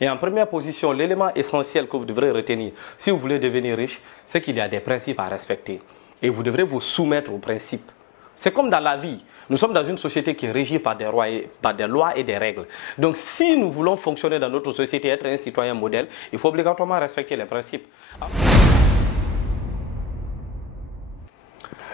Et en première position, l'élément essentiel que vous devrez retenir si vous voulez devenir riche, c'est qu'il y a des principes à respecter. Et vous devrez vous soumettre aux principes. C'est comme dans la vie. Nous sommes dans une société qui est régie par des lois et des règles. Donc si nous voulons fonctionner dans notre société, être un citoyen modèle, il faut obligatoirement respecter les principes.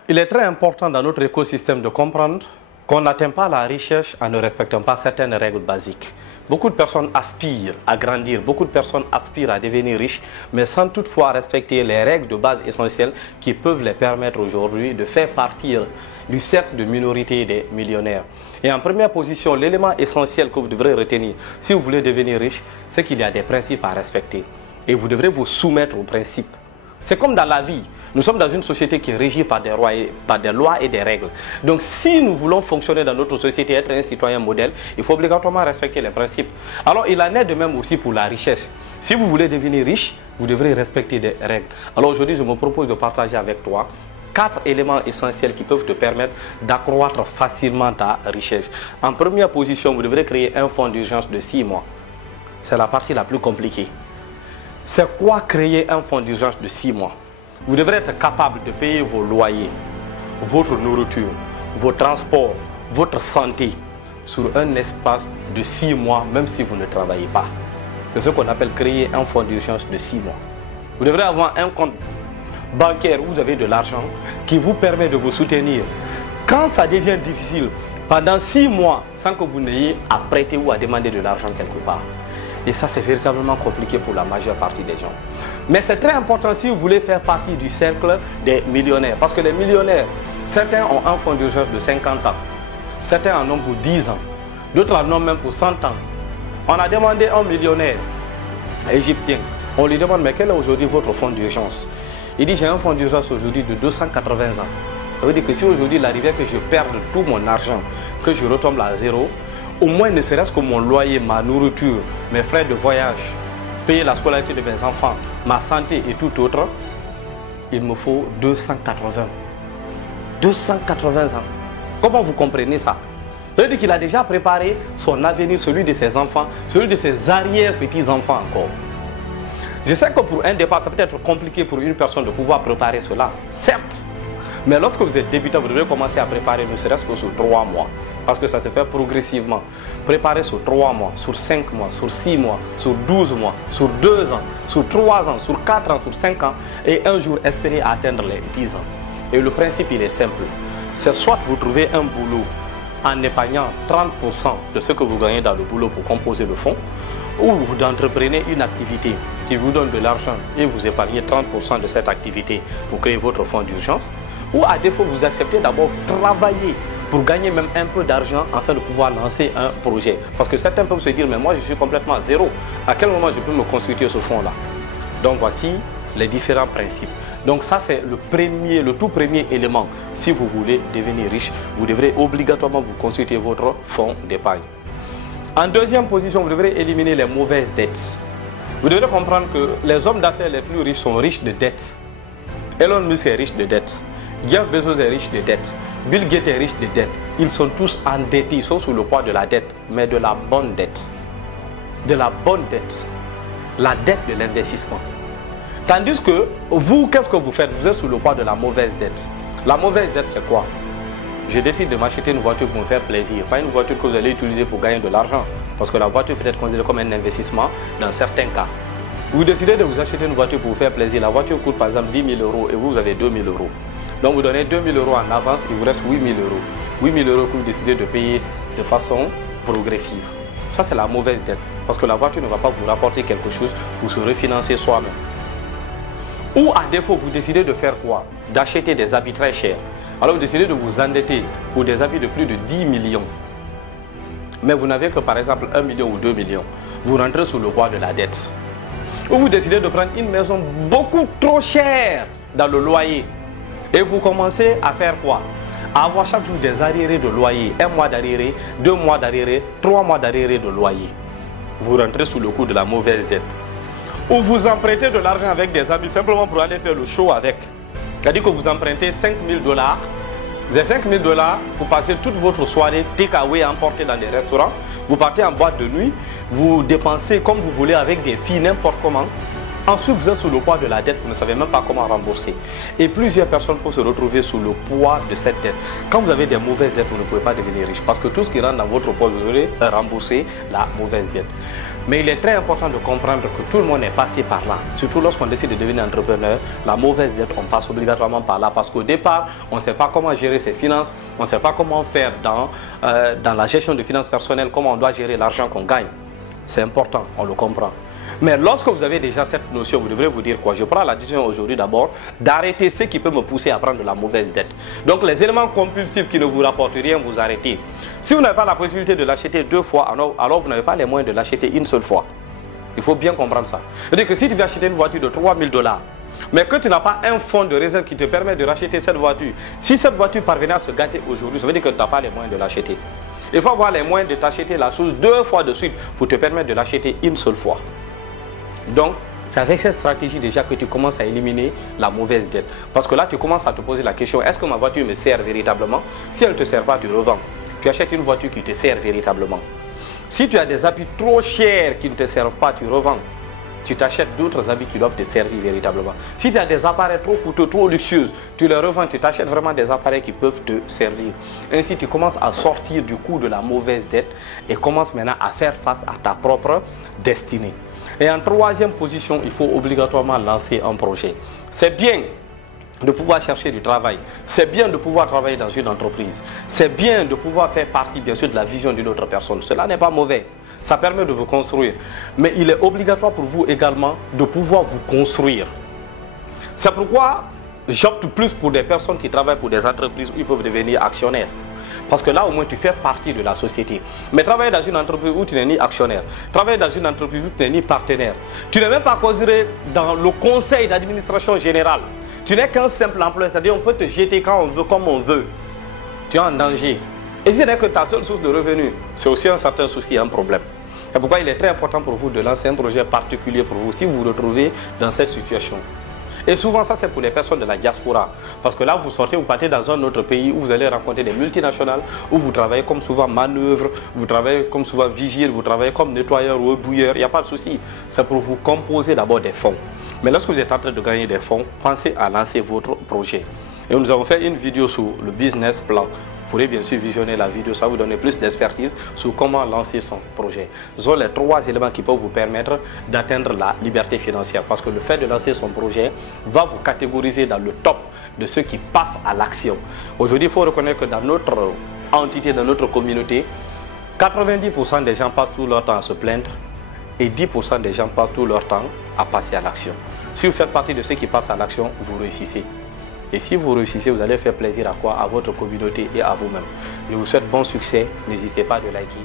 Il est très important dans notre écosystème de comprendre qu'on n'atteint pas la richesse en ne respectant pas certaines règles basiques. Beaucoup de personnes aspirent à grandir, beaucoup de personnes aspirent à devenir riches, mais sans toutefois respecter les règles de base essentielles qui peuvent les permettre aujourd'hui de faire partir du cercle de minorité des millionnaires. Et en première position, l'élément essentiel que vous devrez retenir si vous voulez devenir riche, c'est qu'il y a des principes à respecter. Et vous devrez vous soumettre aux principes. C'est comme dans la vie. Nous sommes dans une société qui est régie par des lois et des règles. Donc si nous voulons fonctionner dans notre société, être un citoyen modèle, il faut obligatoirement respecter les principes. Alors il en est de même aussi pour la richesse. Si vous voulez devenir riche, vous devrez respecter des règles. Alors aujourd'hui, je me propose de partager avec toi 4 éléments essentiels qui peuvent te permettre d'accroître facilement ta richesse. En première position, vous devrez créer un fonds d'urgence de 6 mois. C'est la partie la plus compliquée. C'est quoi créer un fonds d'urgence de 6 mois? Vous devrez être capable de payer vos loyers, votre nourriture, vos transports, votre santé sur un espace de 6 mois, même si vous ne travaillez pas. C'est ce qu'on appelle créer un fonds d'urgence de 6 mois. Vous devrez avoir un compte bancaire où vous avez de l'argent qui vous permet de vous soutenir. Quand ça devient difficile, pendant 6 mois, sans que vous n'ayez à prêter ou à demander de l'argent quelque part. Et ça, c'est véritablement compliqué pour la majeure partie des gens. Mais c'est très important si vous voulez faire partie du cercle des millionnaires. Parce que les millionnaires, certains ont un fonds d'urgence de 50 ans. Certains en ont pour 10 ans. D'autres en ont même pour 100 ans. On a demandé à un millionnaire égyptien, on lui demande, mais quel est aujourd'hui votre fonds d'urgence? Il dit, j'ai un fonds d'urgence aujourd'hui de 280 ans. Ça veut dire que si aujourd'hui il arrivait que je perde tout mon argent, que je retombe à zéro, au moins ne serait-ce que mon loyer, ma nourriture, mes frais de voyage, payer la scolarité de mes enfants, ma santé et tout autre, il me faut 280. 280 ans. Comment vous comprenez ça? Ça veut dire qu'il a déjà préparé son avenir, celui de ses enfants, celui de ses arrière-petits-enfants encore. Je sais que pour un départ, ça peut être compliqué pour une personne de pouvoir préparer cela, certes. Mais lorsque vous êtes débutant, vous devez commencer à préparer ne serait-ce que sur 3 mois. Parce que ça se fait progressivement. Préparer sur 3 mois, sur 5 mois, sur 6 mois, sur 12 mois, sur 2 ans, sur 3 ans, sur 4 ans, sur 5 ans. Et un jour espérer atteindre les 10 ans. Et le principe, il est simple. C'est soit vous trouvez un boulot en épargnant 30% de ce que vous gagnez dans le boulot pour composer le fonds, ou vous entreprenez une activité qui vous donne de l'argent et vous épargnez 30% de cette activité pour créer votre fonds d'urgence, ou à défaut, vous acceptez d'abord travailler pour gagner même un peu d'argent afin de pouvoir lancer un projet. Parce que certains peuvent se dire, mais moi je suis complètement à zéro. À quel moment je peux me constituer ce fonds-là? Donc voici les différents principes. Donc ça c'est le tout premier élément. Si vous voulez devenir riche, vous devrez obligatoirement vous constituer votre fonds d'épargne. En deuxième position, vous devrez éliminer les mauvaises dettes. Vous devrez comprendre que les hommes d'affaires les plus riches sont riches de dettes. Elon Musk est riche de dettes. Jeff Bezos est riche de dettes. Bill Gates est riche de dettes. Ils sont tous endettés, ils sont sous le poids de la dette, mais de la bonne dette. De la bonne dette. La dette de l'investissement. Tandis que vous, qu'est-ce que vous faites? Vous êtes sous le poids de la mauvaise dette. La mauvaise dette, c'est quoi? Je décide de m'acheter une voiture pour me faire plaisir, pas une voiture que vous allez utiliser pour gagner de l'argent. Parce que la voiture peut être considérée comme un investissement dans certains cas. Vous décidez de vous acheter une voiture pour vous faire plaisir. La voiture coûte par exemple 10 000 euros et vous avez 2 000 euros. Donc vous donnez 2 000 euros en avance, il vous reste 8 000 euros. 8 000 euros que vous décidez de payer de façon progressive. Ça c'est la mauvaise dette. Parce que la voiture ne va pas vous rapporter quelque chose pour se refinancer soi-même. Ou à défaut, vous décidez de faire quoi? D'acheter des habits très chers. Alors vous décidez de vous endetter pour des habits de plus de 10 millions. Mais vous n'avez que par exemple 1 million ou 2 millions. Vous rentrez sous le poids de la dette. Ou vous décidez de prendre une maison beaucoup trop chère dans le loyer. Et vous commencez à faire quoi? À avoir chaque jour des arriérés de loyer. 1 mois d'arriéré, 2 mois d'arriéré, 3 mois d'arriéré de loyer. Vous rentrez sous le coup de la mauvaise dette. Ou vous empruntez de l'argent avec des amis simplement pour aller faire le show avec. C'est-à-dire que vous empruntez 5 000 $. Vous avez 5 000 $, vous passez toute votre soirée take away emporté dans des restaurants. Vous partez en boîte de nuit. vous dépensez comme vous voulez avec des filles n'importe comment. Ensuite, vous êtes sous le poids de la dette, vous ne savez même pas comment rembourser. Et plusieurs personnes peuvent se retrouver sous le poids de cette dette. Quand vous avez des mauvaises dettes, vous ne pouvez pas devenir riche parce que tout ce qui rentre dans votre poche, vous devez rembourser la mauvaise dette. Mais il est très important de comprendre que tout le monde est passé par là. Surtout lorsqu'on décide de devenir entrepreneur, la mauvaise dette, on passe obligatoirement par là parce qu'au départ, on ne sait pas comment gérer ses finances, on ne sait pas comment faire dans la gestion de finances personnelles, comment on doit gérer l'argent qu'on gagne. C'est important, on le comprend. Mais lorsque vous avez déjà cette notion, vous devrez vous dire quoi? Je prends la décision aujourd'hui d'abord d'arrêter ce qui peut me pousser à prendre de la mauvaise dette. Donc les éléments compulsifs qui ne vous rapportent rien, vous arrêtez. Si vous n'avez pas la possibilité de l'acheter 2 fois, alors vous n'avez pas les moyens de l'acheter une seule fois. Il faut bien comprendre ça. C'est-à-dire que si tu veux acheter une voiture de 3 000 $, mais que tu n'as pas un fonds de réserve qui te permet de racheter cette voiture, si cette voiture parvenait à se gâter aujourd'hui, ça veut dire que tu n'as pas les moyens de l'acheter. Il faut avoir les moyens de t'acheter la chose 2 fois de suite pour te permettre de l'acheter une seule fois. Donc, c'est avec cette stratégie déjà que tu commences à éliminer la mauvaise dette. Parce que là, tu commences à te poser la question, est-ce que ma voiture me sert véritablement? Si elle ne te sert pas, tu revends. Tu achètes une voiture qui te sert véritablement. Si tu as des habits trop chers qui ne te servent pas, tu revends. Tu t'achètes d'autres habits qui doivent te servir véritablement. Si tu as des appareils trop coûteux, trop luxueux, tu les revends, tu t'achètes vraiment des appareils qui peuvent te servir. Ainsi, tu commences à sortir du coup de la mauvaise dette et commences maintenant à faire face à ta propre destinée. Et en troisième position, il faut obligatoirement lancer un projet. C'est bien de pouvoir chercher du travail. C'est bien de pouvoir travailler dans une entreprise. C'est bien de pouvoir faire partie, bien sûr, de la vision d'une autre personne. Cela n'est pas mauvais. Ça permet de vous construire. Mais il est obligatoire pour vous également de pouvoir vous construire. C'est pourquoi j'opte plus pour des personnes qui travaillent pour des entreprises où ils peuvent devenir actionnaires. Parce que là, au moins, tu fais partie de la société. Mais travailler dans une entreprise où tu n'es ni actionnaire, travailler dans une entreprise où tu n'es ni partenaire, tu n'es même pas considéré dans le conseil d'administration générale. Tu n'es qu'un simple employé, c'est-à-dire on peut te jeter quand on veut, comme on veut. Tu es en danger. Et si ce n'est que ta seule source de revenus, c'est aussi un certain souci, un problème. C'est pourquoi il est très important pour vous de lancer un projet particulier pour vous si vous vous retrouvez dans cette situation. Et souvent, ça, c'est pour les personnes de la diaspora. Parce que là, vous sortez, vous partez dans un autre pays où vous allez rencontrer des multinationales, où vous travaillez comme souvent manœuvre, vous travaillez comme souvent vigile, vous travaillez comme nettoyeur ou bouilleur. Il n'y a pas de souci. C'est pour vous composer d'abord des fonds. Mais lorsque vous êtes en train de gagner des fonds, pensez à lancer votre projet. Et nous avons fait une vidéo sur le business plan. Vous pourrez bien sûr visionner la vidéo, ça vous donne plus d'expertise sur comment lancer son projet. Ce sont les 3 éléments qui peuvent vous permettre d'atteindre la liberté financière. Parce que le fait de lancer son projet va vous catégoriser dans le top de ceux qui passent à l'action. Aujourd'hui, il faut reconnaître que dans notre entité, dans notre communauté, 90% des gens passent tout leur temps à se plaindre et 10% des gens passent tout leur temps à passer à l'action. Si vous faites partie de ceux qui passent à l'action, vous réussissez. Et si vous réussissez, vous allez faire plaisir à quoi? À votre communauté et à vous-même. Je vous souhaite bon succès. N'hésitez pas à liker.